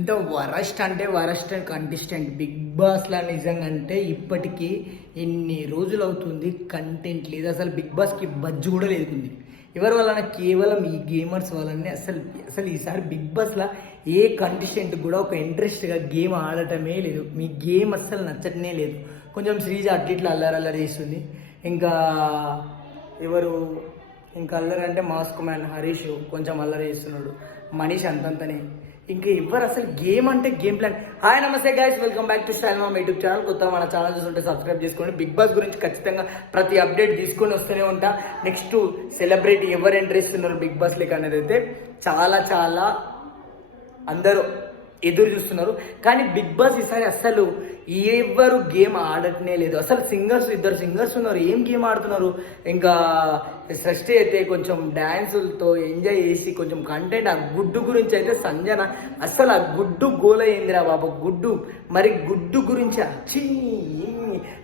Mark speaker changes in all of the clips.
Speaker 1: ఇంత వరస్ట్ అంటే worst contestant big బాస్లా నిజంగా అంటే ఇప్పటికీ ఎన్ని రోజులు అవుతుంది కంటెంట్ లేదు. అసలు బిగ్ బాస్కి బజ్జు కూడా లేకుంది ఎవరి వలన? కేవలం ఈ గేమర్స్ వల్లనే అసలు అసలు ఈసారి బిగ్ బాస్లో ఏ కంటెస్టెంట్ కూడా ఒక ఇంట్రెస్ట్గా గేమ్ ఆడటమే లేదు. మీ గేమ్ అస్సలు నచ్చటమే లేదు. కొంచెం శ్రీజ అట్లిట్లా అల్లరి అల్లరి చేస్తుంది. ఇంకా ఎవరు? ఇంకా అల్లరి అంటే మాస్క్ మ్యాన్ హరీష్ కొంచెం అల్లరి చేస్తున్నాడు. మనీష్ అంతంతనే. ఇంకా ఎవరు అసలు గేమ్ అంటే గేమ్ ప్లాన్. హాయ్ నమస్తే guys welcome back to style mom YouTube channel కొత్త మన ఛానల్ చూస్తుంటే సబ్స్క్రైబ్ చేసుకోండి. బిగ్ బాస్ గురించి ఖచ్చితంగా ప్రతి అప్డేట్ తీసుకొని వస్తూనే ఉంటా. నెక్స్ట్ సెలబ్రిటీ ఎవరు ఎంట్రీ ఇస్తున్నారు బిగ్ బాస్ లేక అనేది అయితే చాలా చాలా అందరూ ఎదురు చూస్తున్నారు. కానీ బిగ్ బాస్ ఈసారి అసలు ఎవ్వరు గేమ్ ఆడటనే లేదు. అసలు సింగర్స్ ఇద్దరు సింగర్స్ ఉన్నారు. ఏం గేమ్ ఆడుతున్నారు? ఇంకా షష్ఠి అయితే కొంచెం డ్యాన్సులతో ఎంజాయ్ చేసి కొంచెం కంటెంట్ ఆ గుడ్డు గురించి అయితే సంజన అసలు ఆ గుడ్డు గోల అయిందిరా బాబు. గుడ్డు మరి గుడ్డు గురించి? అచ్చి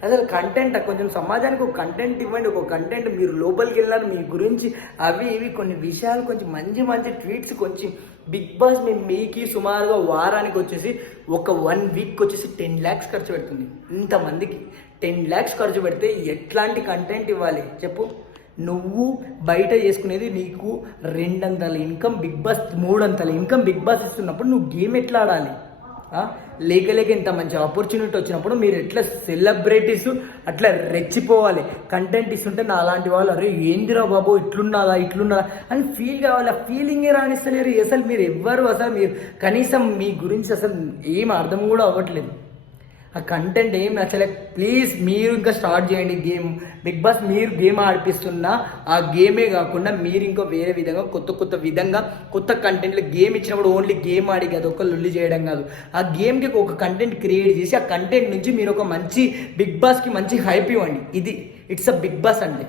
Speaker 1: అసలు కంటెంట్ కొంచెం సమాజానికి ఒక కంటెంట్ ఇవ్వండి. ఒక కంటెంట్ మీరు లోపలికి వెళ్ళాలి. మీ గురించి అవి ఇవి కొన్ని విషయాలు కొంచెం మంచి మంచి ట్వీట్స్ కొంచెం బిగ్ బాస్ మేము మీకి సుమారుగా వారానికి వచ్చేసి ఒక వన్ వీక్ వచ్చేసి టెన్ ల్యాక్స్ ఖర్చు పెడుతుంది. ఇంతమందికి టెన్ ల్యాక్స్ ఖర్చు పెడితే ఎట్లాంటి కంటెంట్ ఇవ్వాలి? చెప్పు. నువ్వు బయట చేసుకునేది నీకు రెండంతల ఇన్కమ్ బిగ్ బాస్ మూడంతల ఇన్కమ్ బిగ్ బాస్ ఇస్తున్నప్పుడు నువ్వు గేమ్ ఎట్లా ఆడాలి? లేక లేక ఇంత మంచి ఆపర్చునిటీ వచ్చినప్పుడు మీరు ఎట్లా సెలబ్రిటీస్ అట్లా రెచ్చిపోవాలి? కంటెంట్ ఇస్తుంటే నా అలాంటి వాళ్ళు అరే ఏందిరా బాబు ఇట్లున్నదా ఇట్లున్నదా? అని ఫీల్ కావాలి. ఆ ఫీలింగే రాణిస్తలేరు. అసలు మీరు ఎవ్వరు అసలు మీరు కనీసం మీ గురించి అసలు ఏం అర్థం కూడా అవ్వట్లేదు. ఆ కంటెంట్ ఏం నచ్చలే ప్లీజ్ మీరు ఇంకా స్టార్ట్ చేయండి గేమ్ బిగ్ బాస్ మీరు గేమ్ ఆడిపిస్తున్నా ఆ గేమే కాకుండా మీరు ఇంకా వేరే విధంగా కొత్త కొత్త విధంగా కొత్త కంటెంట్లు గేమ్ ఇచ్చినప్పుడు ఓన్లీ గేమ్ ఆడి కాదు ఒక లొల్లి చేయడం కాదు. ఆ గేమ్కి ఒక కంటెంట్ క్రియేట్ చేసి ఆ కంటెంట్ నుంచి మీరు ఒక మంచి బిగ్ బాస్కి మంచి హైప్ ఇవ్వండి. ఇది ఇట్స్ అ బిగ్ బాస్ అండి.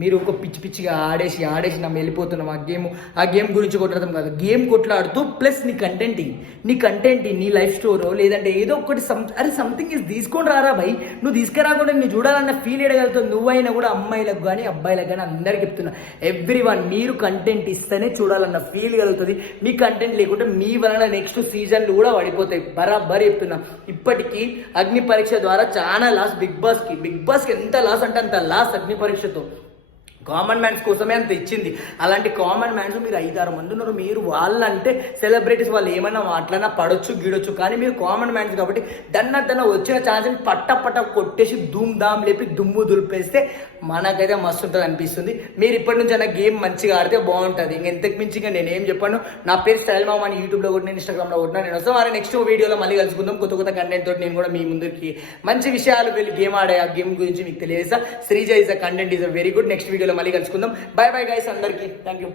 Speaker 1: మీరు ఒక పిచ్చి పిచ్చిగా ఆడేసి ఆడేసి నమ్మ వెళ్ళిపోతున్నాం ఆ గేమ్ ఆ గేమ్ గురించి కొట్లాడతాం కాదు. గేమ్ కొట్లాడుతూ ప్లస్ నీ కంటెంట్ నీ కంటెంట్ నీ లైఫ్ స్టోరో లేదంటే ఏదో ఒకటి సమ్ అరే సంథింగ్ ఇస్ తీసుకొని రారా భయ్? నువ్వు తీసుకురాకుండా నువ్వు చూడాలన్న ఫీల్ ఎడగలుగుతావు నువ్వైనా కూడా అమ్మాయిలకు కానీ అబ్బాయిలకు కానీ అందరికి చెప్తున్నా. ఎవ్రీ వన్ మీరు కంటెంట్ ఇస్తేనే చూడాలన్న ఫీల్ కలుగుతుంది. మీ కంటెంట్ లేకుంటే మీ వలన నెక్స్ట్ సీజన్లు కూడా పడిపోతాయి. బరాబర్ చెప్తున్నా. ఇప్పటికీ అగ్ని పరీక్ష ద్వారా చాలా లాస్ బిగ్ బాస్కి బిగ్ బాస్కి ఎంత లాస్ అంటే అంత లాస్ అగ్ని పరీక్షతో. కామన్ మ్యాన్స్ కోసమే అంత ఇచ్చింది. అలాంటి కామన్ మ్యాన్స్ మీరు ఐదారు మంది ఉన్నారు. మీరు వాళ్ళంటే సెలబ్రిటీస్ వాళ్ళు ఏమైనా మాట్లాడినా పడొచ్చు గీడొచ్చు. కానీ మీరు కామన్ మ్యాన్స్ కాబట్టి దన్న దన్న వచ్చిన ఛాన్స్ని పట్ట పట్ట కొట్టేసి ధూమ్ ధామ్ లేపి దుమ్ము దులిపేస్తే మనకైతే మస్తు ఉంటుంది అనిపిస్తుంది. మీరు ఇప్పటి నుంచి అన్న గేమ్ మంచిగా ఆడితే బాగుంటుంది. ఇంక ఎంతకు మించి ఇంకా నేను ఏం చెప్పాను. నా పేరు స్టైల్ మామ అని యూట్యూబ్లో కూడా నేను ఇన్స్టాగ్రామ్లో కూడా నేను వస్తాను మరి నెక్స్ట్ వీడియోలో మళ్ళీ కలుసుకుందాం. కొత్త కొత్త కంటెంట్ తోటి నేను కూడా మీ ముందుకి మంచి విషయాలు వెళ్ళి గేమ్ ఆడే ఆ గేమ్ గురించి మీకు తెలియజేస్తా. Sreeja is a content is a very good next వీడియోలో మళ్ళీ కలుసుకుందాం. బాయ్ బాయ్ గైస్ అందరికీ. Thank you